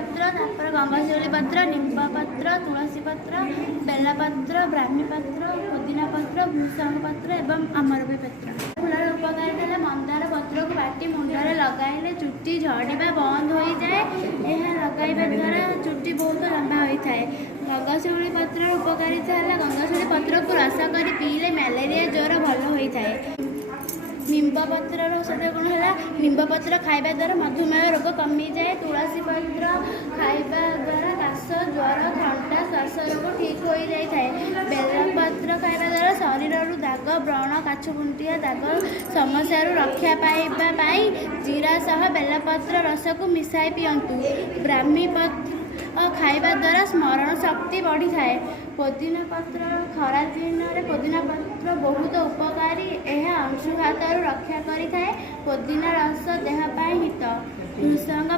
पत्र गंगाशिउली पत्र निम्ब पत्र तुलसी पत्र बेलपत्र ब्राह्मी पत्र पुदीना पत्र भूषण पत्र एवं अमरबी पत्र। फूलर उपकारिता मंदार पत्र को बाटी मुंडे लगाइले चुट्टी झड़िबा बंद हो जाए। यह लगाइबा द्वारा चुट्टी बहुत लंबा होता है। गंगाशिउली पत्र उपकारिता है गंगाशिउली पत्र को रस कर पीले मलेरिया ज्वर भल होता है। निम्ब पत्र औषधीय गुण है निम्ब पत्र खाइबा द्वारा मधुमेह रोग कमी जाए। तुलसी पत्र खाइबा द्वारा काश ज्वर थंडा श्वास रोग ठीक हो जाए। बेलपत्र खाइबा द्वारा शरीर दाग व्रण काछकुंटिया दाग समस्या रक्षा पाइबा जीरा सह बेलपत्र रस को मिसाई पियंतु। ब्राह्मी पत्र खाइबा द्वारा स्मरण शक्ति बढ़ी थाए। पुदीना पत्र खरा दिन में पुदीना पत्र बहुत उपकारी। यह अंशुघात रक्षा करें। पुदीना रस देह हित। भृषंग